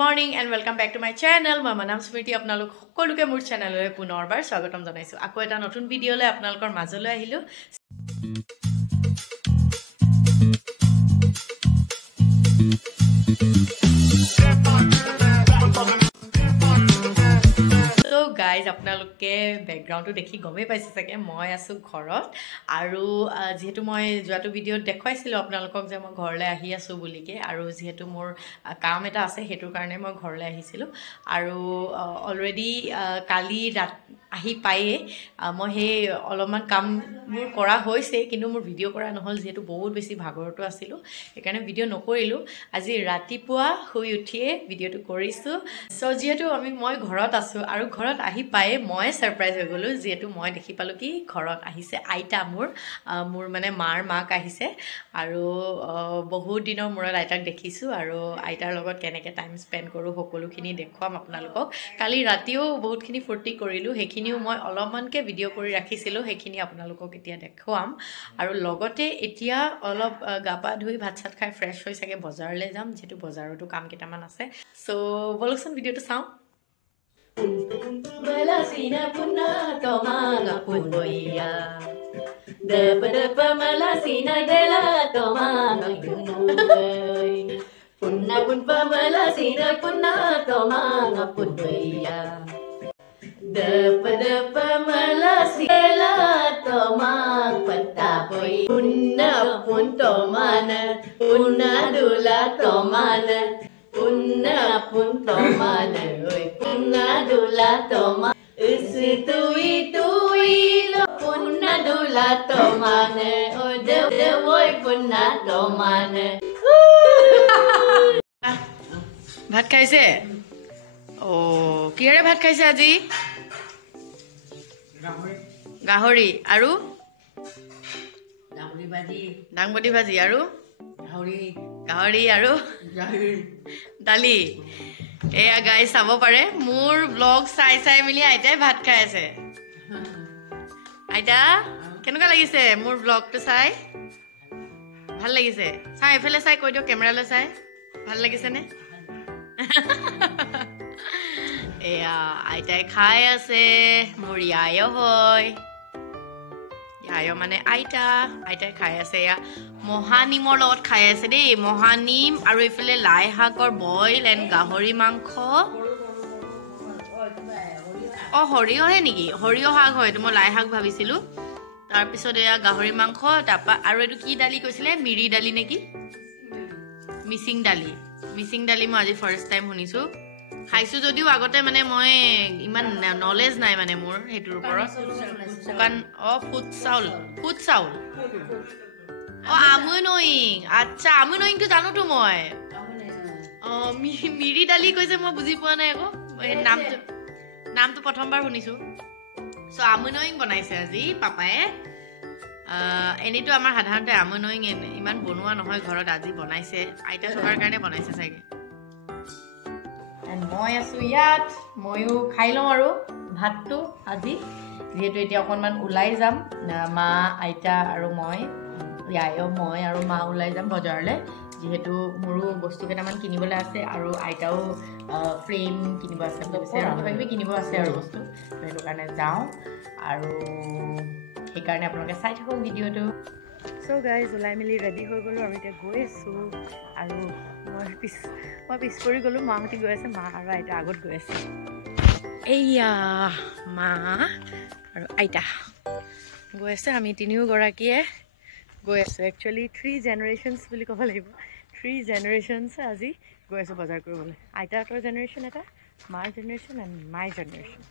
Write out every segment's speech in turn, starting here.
morning and welcome back to my channel. My name is Smriti. আপোনালোক সকলোকে মোৰ চেনেললৈ পুনৰবাৰ স্বাগতম জনাইছো। আকৌ এটা নতুন ভিডিঅলৈ আপোনালোকৰ মাজলৈ আহিলো। So guys, আপোনালোকে ব্যাকগ্ৰাউণ্ডটো দেখি গমে পাইছে চাগে মই আছো ঘৰত আৰু যেহেতু মই যোৱাটো ভিডিঅ'ত দেখাইছিলো আপোনালোকক যে মই ঘৰলৈ আহি আছো বুলিকে আৰু যেহেতু মোৰ কাম এটা আছে হেতুৰ কাৰণে মই ঘৰলৈ আহিছিলো আৰু অলৰেডি কালি আহি পায়ে মই হে অলপমান কাম মোৰ কৰা হৈছে কিন্তু মোৰ ভিডিঅ' কৰা নহল যেহেতু বহুত বেছি ভাগৰটো আছিল সেইকাৰণে ভিডিঅ' নকৰিলো আজি ৰাতিপুৱা শুই উঠিয়ে ভিডিঅ'টো কৰিছো সো যেহেতু মই ঘৰত আছো আৰু ঘৰত আহি পায়ে মই সাৰপ্ৰাইজ হৈ গলো যেহেতু মই দেখি পালো কি ঘৰত আহিছে আইতা মোৰ মানে মাক আহিছে আৰু বহুত দিনৰ মূৰত আইতাক দেখিছো আৰু আইতাৰ লগত কেনেকৈ টাইম স্পেন্ড কৰো সকলোখিনি দেখুৱাম আপোনালোকক কালি ৰাতিও বহুতখিনি ফূৰ্তি কৰিলো হেখিনিও মই অলপমানকে ভিডিঅ' কৰি ৰাখিছিলো হেখিনি আপোনালোকক এতিয়া দেখুৱাম আৰু লগতে এতিয়া অলপ গাপা ধুই ভাত চাত খাই ফ্ৰেছ হৈ চাগে বজাৰলৈ যাম যেহেতু বজাৰতো কাম কেইটামান আছে সো বলকচোন ভিডিঅ'টো চাওঁ Malasina punna tomanga punboya Depa malasina dela tomanga yunoi Punna malasina punna tomanga punboya Depa malasina tomang patapoy Punna puntomana punna dula tomana Punna puntomana Punna dula toma Isitui lo Punna dula tomane Oh de boy punna tomane ভাত খাইছে ও কিৰে ভাত খাইছে আজি গাহৰি আৰু ডাংবডি ভাজি আৰু গাহৰি আৰু দালি এয়া গাইস চাব পাৰে মোৰ ব্লগ চাই মিলি আইতাই ভাত খাই আছে আইতা কেনেকুৱা লাগিছে মোৰ ব্লগটো চাই ভাল লাগিছে চাই এফালে চাই কৈ দিও কেমেৰালৈ চাই ভাল লাগিছে নে এয়া আইতাই খাই আছে মোৰ ইয়ায়ো হয় ইয়ায়ো মানে আইতাই খাই আছে এয়া মহানিমৰ লগত খাই আছে দেই মহানিম আৰু ইফালে লাই শাকৰ বইল এণ্ড গাহৰি মাংস সৰিয়হে নেকি সৰিয়হ শাক হয় মই লাই শাক ভাবিছিলো তাৰপিছত এয়া গাহৰি মাংস তাৰপা আৰু এইটো কি দালি কৈছিলে মিৰি দালি নেকি মিচিং দালি মই আজি ফাৰ্ষ্ট টাইম শুনিছো খাইছো যদিও আগতে মানে মই ইমান নলেজ নাই মানে মোৰ হেতুৰ ওপৰত শুকান ফুট চাউল আমুনইং আচ্ছা আমুনইংটো জানোতো মই মিৰি দালি কৈছে মই বুজি পোৱা নাই আকৌ নামটো প্ৰথমবাৰ শুনিছো সো আমুনইং বনাইছে আজি পাপায়ে এনেটো আমাৰ সাধাৰণতে আমুনইং ইমান বনোৱা নহয় ঘৰত আজি বনাইছে আইতা থকাৰ কাৰণে বনাইছে চাগে মই আছো ইয়াত ময়ো খাই লওঁ আৰু ভাতটো আজি যেহেতু এতিয়া অকণমান ওলাই যাম মা আইতা আৰু মই আৰু মা ওলাই যাম বজাৰলৈ যেহেতু মোৰো বস্তু কেইটামান কিনিবলৈ আছে আৰু আইতাও ফ্ৰেম কিনিব আছে কিবাকিবি কিনিব আছে আৰু বস্তু সেইটো কাৰণে যাওঁ আৰু সেইকাৰণে আপোনালোকে চাই থাকক ভিডিঅ'টো সো গাইজ ওলাই মেলি ৰেডি হৈ গ'লোঁ আৰু এতিয়া গৈ আছোঁ আৰু মই পিছ পৰি গ'লোঁ মাহঁতি গৈ আছে মা আৰু আইতা আগত গৈ আছে এইয়া মা আৰু আইতা গৈ আছে আমি তিনিওগৰাকীয়ে গৈ আছোঁ একচুৱেলি 3 জেনেৰেশ্যনছ বুলি ক'ব লাগিব 3 জেনেৰেশ্যনছ আজি গৈ আছোঁ বজাৰ কৰিবলৈ আইতাহঁতৰ জেনেৰেশ্যন এটা মাৰ জেনেৰেশ্যন এণ্ড মাই জেনেৰেশ্যন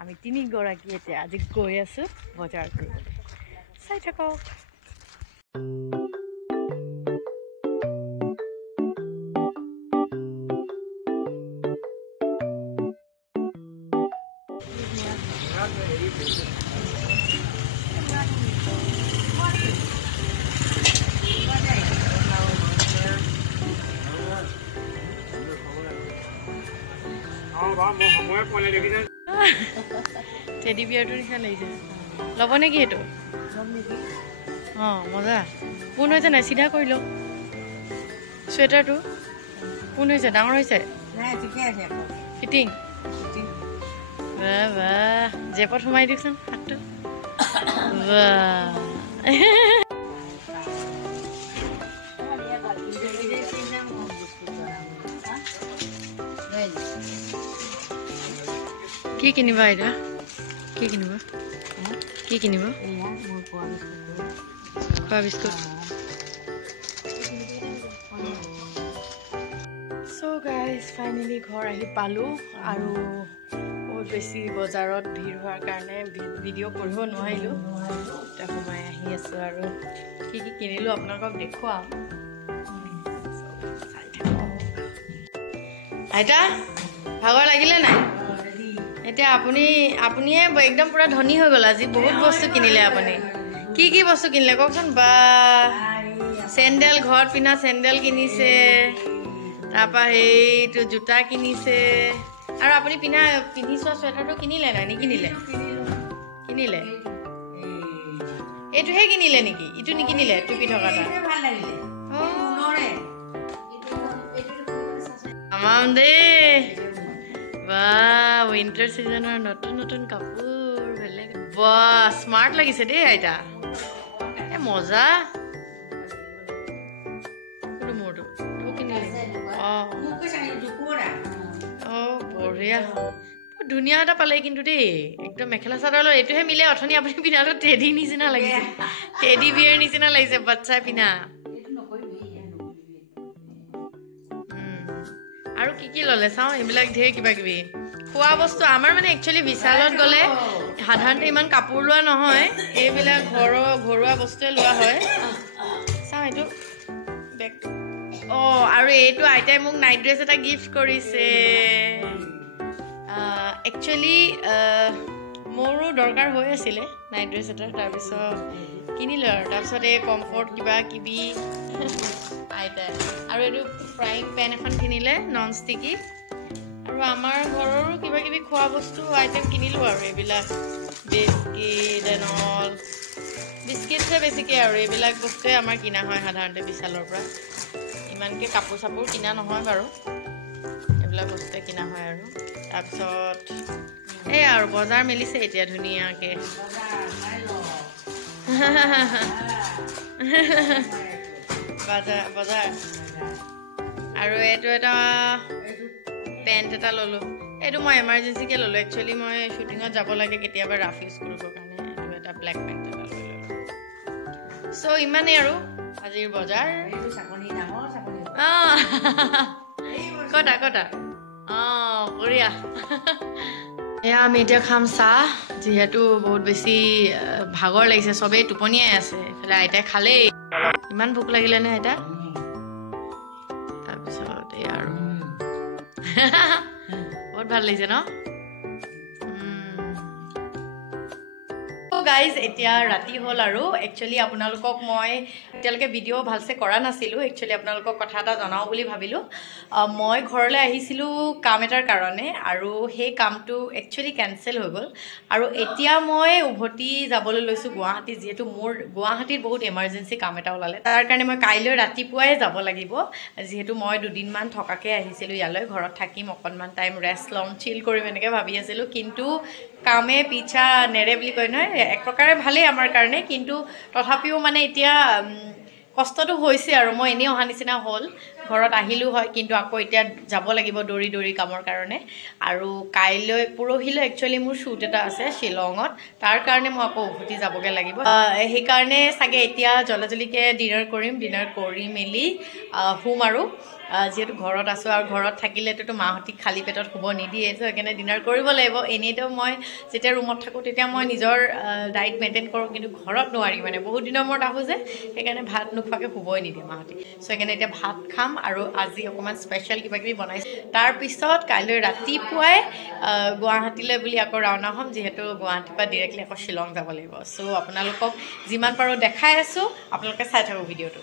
আমি তিনিগৰাকী এতিয়া আজি গৈ আছোঁ বজাৰ কৰিবলৈ চাই থাকক টেডি বিয়াৰটো নিচিনা লাগিছে ল'ব নেকি সেইটো মজা কোন হৈছে নাই চিধা কৰি লওঁ চুৱেটাৰটো কোন হৈছে ডাঙৰ হৈছে ফিটিং জেপত সোমাই দিয়কচোন হাতটো কি কিনিবা এতিয়া কি কিনিবা কি কিনিবা খোৱা বিস্কুট So guys, finally ঘৰ আহি পালো আৰু বহুত বেছি বজাৰত ভিৰ হোৱাৰ কাৰণে ভিডিঅ' কৰিব নোৱাৰিলোঁ এতিয়া সোমাই আহি আছো আৰু কি কি কিনিলোঁ আপোনালোকক দেখুৱাম আইতা ভাগৰ লাগিলে নাই এতিয়া আপুনিয়ে একদম পুৰা ধনী হৈ গ'ল আজি বহুত বস্তু কিনিলে আপুনি কি বস্তু কিনিলে কওকচোন বা চেণ্ডেল ঘৰত পিন্ধা চেণ্ডেল কিনিছে তাৰপৰা সেইটো জোতা কিনিছে আৰু আপুনি পিন্ধি চোৱা চুৱেটাৰটো কিনিলে নাই নিকিনিলে কিনিলে এইটোহে কিনিলে নেকি ইটো নিকিনিলে টুপি থকাটা আমাম দে বা উইণ্টাৰ চিজনৰ নতুন নতুন কাপোৰ বেলেগ বা স্মাৰ্ট লাগিছে দেই আইতা মজা মোৰটো বঢ়িয়া ধুনীয়া এটা পালে কিন্তু দেই একদম মেখেলা চাদৰ লৈ এইটোহে মিলে অথনি আপুনি পিন্ধাটো টেডি নিচিনা লাগিছে টেডি বিয়াৰ নিচিনা লাগিছে বাচ্চাই পিন্ধা আৰু কি ললে চাওঁ এইবিলাক ঢেৰ কিবা কিবি খোৱা বস্তু আমাৰ মানে একচুৱেলি বিশালত গ'লে সাধাৰণতে ইমান কাপোৰ লোৱা নহয় এইবিলাক ঘৰুৱা বস্তুৱে লোৱা হয় চাওঁ এইটো বেগটো আৰু এইটো আইতাই মোক নাইট ড্ৰেছ এটা গিফ্ট কৰিছে একচুৱেলি মোৰো দৰকাৰ হৈ আছিলে নাইট ড্ৰেছ এটা তাৰপিছত কিনিলোঁ আৰু তাৰপিছত এই কমফৰ্ট কিবা কিবি আইতাই আৰু এইটো ফ্ৰাইং পেন এখন কিনিলে নন ষ্টিকি আৰু আমাৰ ঘৰৰো কিবা কিবি খোৱা বস্তু আইটেম কিনিলোঁ আৰু এইবিলাক বিস্কিট এণ্ড অল বিস্কিটছে বেছিকৈ আৰু এইবিলাক বস্তুৱে আমাৰ কিনা হয় সাধাৰণতে বিশালৰ পৰা ইমানকৈ কাপোৰ চাপোৰ কিনা নহয় বাৰু এইবিলাক বস্তুৱে কিনা হয় আৰু তাৰপিছত এই আৰু বজাৰ মেলিছে এতিয়া ধুনীয়াকৈ বজাৰ আৰু এইটো এটা পেণ্ট এটা ল'লোঁ এইটো মই এমাৰ্জেঞ্চিকৈ ল'লোঁ একচুৱেলি মই শ্বুটিঙত যাব লাগে কেতিয়াবা ৰাফ ইউজ কৰিবৰ কাৰণে এইটো এটা ব্লেক পেণ্ট এটা লৈ ল'লোঁ চ' ইমানেই আৰু আজিৰ বজাৰ কটা বঢ়িয়া এয়া আমি এতিয়া খাম চাহ যিহেতু বহুত বেছি ভাগৰ লাগিছে চবেই টোপনিয়াই আছে এইফালে আইতাই খালেই ইমান ভোক লাগিলে নে আইতা তাৰপিছত এই আৰু বহুত ভাল লাগিছে ন গাইজ এতিয়া ৰাতি হ'ল আৰু একচুৱেলি আপোনালোকক মই এতিয়ালৈকে ভিডিঅ' ভালছে কৰা নাছিলোঁ একচুৱেলি আপোনালোকক কথা এটা জনাওঁ বুলি ভাবিলোঁ মই ঘৰলৈ আহিছিলোঁ কাম এটাৰ কাৰণে আৰু সেই কামটো একচুৱেলি কেঞ্চেল হৈ গ'ল আৰু এতিয়া মই উভতি যাবলৈ লৈছোঁ গুৱাহাটী যিহেতু মোৰ গুৱাহাটীত বহুত এমাৰ্জেঞ্চি কাম এটা ওলালে তাৰ কাৰণে মই কাইলৈ ৰাতিপুৱাই যাব লাগিব যিহেতু মই দুদিনমান থকাকৈ আহিছিলোঁ ইয়ালৈ ঘৰত থাকিম অকণমান টাইম ৰেষ্ট ল'ম চিল কৰিম এনেকৈ ভাবি আছিলোঁ কিন্তু কামে পিছা নেৰে বুলি কয় নহয় এক প্ৰকাৰে ভালেই আমাৰ কাৰণে কিন্তু তথাপিও মানে এতিয়া কষ্টটো হৈছে আৰু মই এনেই অহা নিচিনা হ'ল ঘৰত আহিলোঁ হয় কিন্তু আকৌ এতিয়া যাব লাগিব দৌৰি কামৰ কাৰণে আৰু কাইলৈ পৰহিলৈ একচুৱেলি মোৰ শ্বুট এটা আছে শ্বিলঙত তাৰ কাৰণে মই আকৌ উভতি যাবগৈ লাগিব সেইকাৰণে চাগে এতিয়া জলদিকৈ ডিনাৰ কৰি মেলি শুম আৰু যিহেতু ঘৰত আছোঁ আৰু ঘৰত থাকিলেতো মাহঁতি খালী পেটত শুব নিদিয়ে চ' সেইকাৰণে ডিনাৰ কৰিব লাগিব এনেইতো মই যেতিয়া ৰুমত থাকোঁ তেতিয়া মই নিজৰ ডায়েট মেইনটেইন কৰোঁ কিন্তু ঘৰত নোৱাৰি মানে বহুত দিনৰ মূৰত আহোঁ যে সেইকাৰণে ভাত নোখোৱাকৈ শুবই নিদিয়ে মাহঁতি চ' সেইকাৰণে এতিয়া ভাত খাম আৰু আজি অকণমান স্পেচিয়েল কিবাকিবি বনাইছোঁ তাৰপিছত কাইলৈ ৰাতিপুৱাই গুৱাহাটীলৈ বুলি আকৌ ৰাওনা হ'ম যিহেতু গুৱাহাটীৰ পৰা ডিৰেক্টলি আকৌ শ্বিলং যাব লাগিব চ' আপোনালোকক যিমান পাৰোঁ দেখাই আছোঁ আপোনালোকে চাই থাকক ভিডিঅ'টো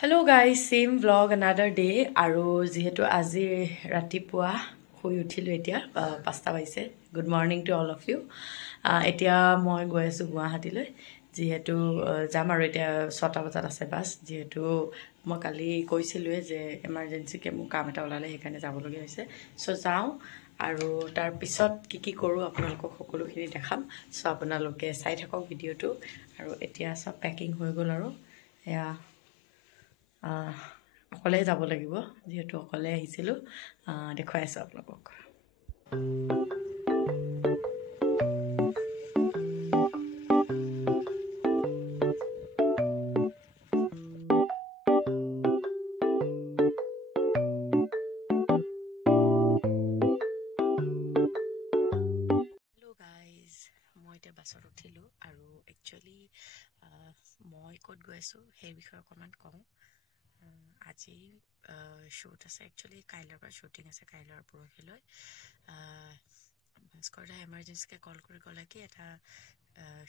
hello' guys same vlog another day আৰু যিহেতু আজি ৰাতিপুৱা শুই উঠিলোঁ এতিয়া 5টা বাজিছে good morning to all of you এতিয়া মই গৈ আছোঁ গুৱাহাটীলৈ যিহেতু যাম আৰু এতিয়া 6টা বজাত আছে বাছ যিহেতু মই কালি কৈছিলোৱে যে এমাৰ্জেঞ্চিকে মোৰ কাম এটা ওলালে সেইকাৰণে যাবলগীয়া হৈছে চ' যাওঁ আৰু তাৰ পিছত কি কৰোঁ আপোনালোকক সকলোখিনি দেখাম চ' আপোনালোকে চাই থাকক ভিডিঅ'টো আৰু এতিয়া চব পেকিং হৈ গ'ল আৰু এয়া অকলে যাব লাগিব যিহেতু অকলে আহিছিলোঁ দেখুৱাই আছোঁ আপোনালোকক মই এতিয়া বাছত উঠিলোঁ আৰু একচুৱেলি মই ক'ত গৈ আছোঁ সেই বিষয়ে অকণমান কওঁ আজি শ্বুট আছে একচুৱেলি কাইলৈৰ পৰা শ্বুটিং আছে কাইলৈৰ পৰহিলৈ ভাস্কৰ দাই এমাৰ্জেঞ্চিকৈ কল কৰি ক'লে কি এটা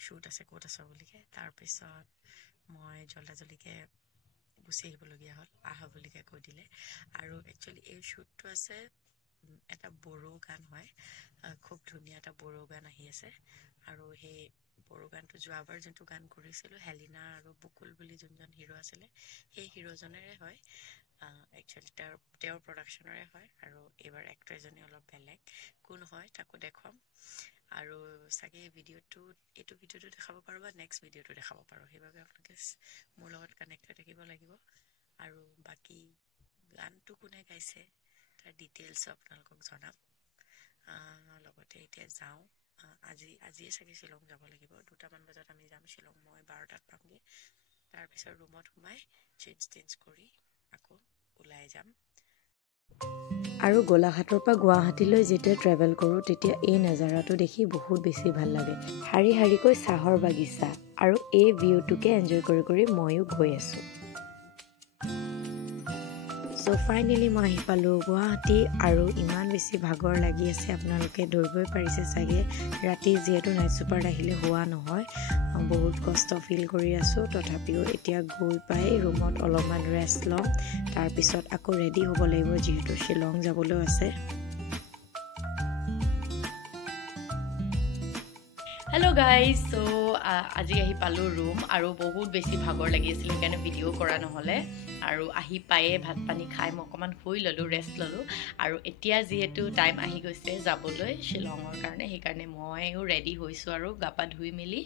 শ্বুট আছে ক'ত আছ বুলিকৈ তাৰপিছত মই জল্দাজল্দিকৈ গুচি আহিবলগীয়া হ'ল বুলিকৈ কৈ দিলে আৰু একচুৱেলি এই শ্বুটটো আছে এটা বড়ো গান হয় খুব ধুনীয়া এটা বড়ো গান আহি আছে আৰু সেই বড়ো গানটো যোৱাবাৰ যোনটো গান কৰিছিলোঁ হেলিনা আৰু বকুল বুলি যোনজন হিৰো আছিলে সেই হিৰোজনেৰে হয় একচুৱেলি তেওঁৰ প্ৰডাকশ্যনৰে হয় আৰু এইবাৰ এক্টৰেজনী অলপ বেলেগ কোন হয় তাকো দেখুৱাম আৰু চাগে এইটো ভিডিঅ'টো দেখাব পাৰোঁ বা নেক্সট ভিডিঅ'টো দেখাব পাৰোঁ সেইবাবে আপোনালোকে মোৰ লগত কানেক্ট হৈ থাকিব লাগিব আৰু বাকী গানটো কোনে গাইছে তাৰ ডিটেইলছো আপোনালোকক জনাম লগতে এতিয়া যাওঁ আজিয়ে চাগে শ্বিলং যাব লাগিব 2টামান বজাত আমি যাম শ্বিলং মই 12টাত পামগৈ তাৰপিছত ৰুমত সোমাই চেঞ্জ কৰি আকৌ ওলাই যাম আৰু গোলাঘাটৰ পৰা গুৱাহাটীলৈ যেতিয়া ট্ৰেভেল কৰোঁ তেতিয়া এই নাজাৰাটো দেখি বহুত বেছি ভাল লাগে শাৰী শাৰীকৈ চাহৰ বাগিচা আৰু এই ভিউটোকে এনজয় কৰি ময়ো গৈ আছোঁ চ' ফাইনেলি মই আহি পালোঁ গুৱাহাটী আৰু ইমান বেছি ভাগৰ লাগি আছে আপোনালোকে ধৰিবই পাৰিছে চাগে ৰাতি যিহেতু নাইট ছুপাৰত আহিলে হোৱা নহয় বহুত কষ্ট ফিল কৰি আছোঁ তথাপিও এতিয়া গৈ পাই ৰুমত অলপমান ৰেষ্ট ল'ম তাৰপিছত আকৌ ৰেডি হ'ব লাগিব যিহেতু শ্বিলং যাবলৈ আছে হেল্ল' গাইজ চ' আজি আহি পালোঁ ৰুম আৰু বহুত বেছি ভাগৰ লাগি আছিল সেইকাৰণে ভিডিঅ' কৰা নহ'লে আৰু আহি পায়ে ভাত পানী খাই মই অকণমান শুই ল'লোঁ ৰেষ্ট ল'লোঁ আৰু এতিয়া যিহেতু টাইম আহি গৈছে যাবলৈ শ্বিলঙৰ কাৰণে সেইকাৰণে ময়ো ৰেডি হৈছোঁ আৰু গা পা ধুই মেলি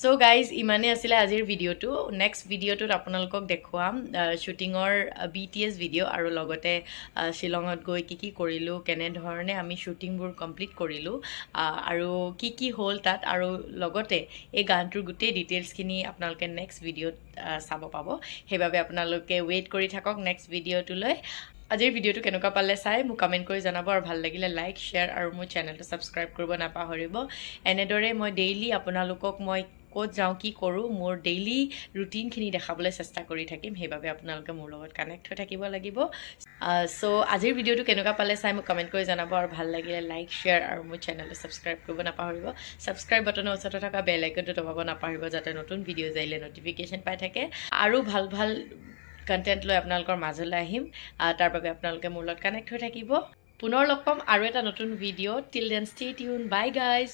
চ' গাইজ ইমানেই আছিলে আজিৰ ভিডিঅ'টো নেক্সট ভিডিঅ'টোত আপোনালোকক দেখুৱাম শ্বুটিঙৰ BTS ভিডিঅ' আৰু লগতে শ্বিলঙত গৈ কি কৰিলোঁ কেনেধৰণে আমি শ্বুটিংবোৰ কমপ্লিট কৰিলোঁ আৰু কি হ'ল তাত আৰু লগতে এই গানটোৰ গোটেই ডিটেইলছখিনি আপোনালোকে নেক্সট ভিডিঅ'ত চাব পাব সেইবাবে আপোনালোকে ৱেইট কৰি থাকক নেক্সট ভিডিঅ'টোলৈ আজিৰ ভিডিঅ'টো কেনেকুৱা পালে চাই মোক কমেণ্ট কৰি জনাব আৰু ভাল লাগিলে লাইক শ্বেয়াৰ আৰু মোৰ চেনেলটো ছাবস্ক্ৰাইব কৰিব নাপাহৰিব এনেদৰে মই ডেইলি আপোনালোকক মই ক'ত যাওঁ কি কৰোঁ মোৰ ডেইলি ৰুটিনখিনি দেখাবলৈ চেষ্টা কৰি থাকিম সেইবাবে আপোনালোকে মোৰ লগত কানেক্ট হৈ থাকিব লাগিব চ' আজিৰ ভিডিঅ'টো কেনেকুৱা পালে চাই মোক কমেণ্ট কৰি জনাব আৰু ভাল লাগিলে লাইক শ্বেয়াৰ আৰু মোৰ চেনেলটো ছাবস্ক্ৰাইব কৰিব নাপাহৰিব ছাবস্ক্ৰাইব বাটনৰ ওচৰতে থকা বেল আইকনটো দবাব নাপাহৰিব যাতে নতুন ভিডিঅ' আহিলে নটিফিকেশ্যন পাই থাকে আৰু ভাল কণ্টেণ্ট লৈ আপোনালোকৰ মাজলৈ আহিম তাৰ বাবে আপোনালোকে মোৰ লগত কানেক্ট হৈ থাকিব পুনৰ লগ পাম আৰু এটা নতুন video' till then stay tuned bye guys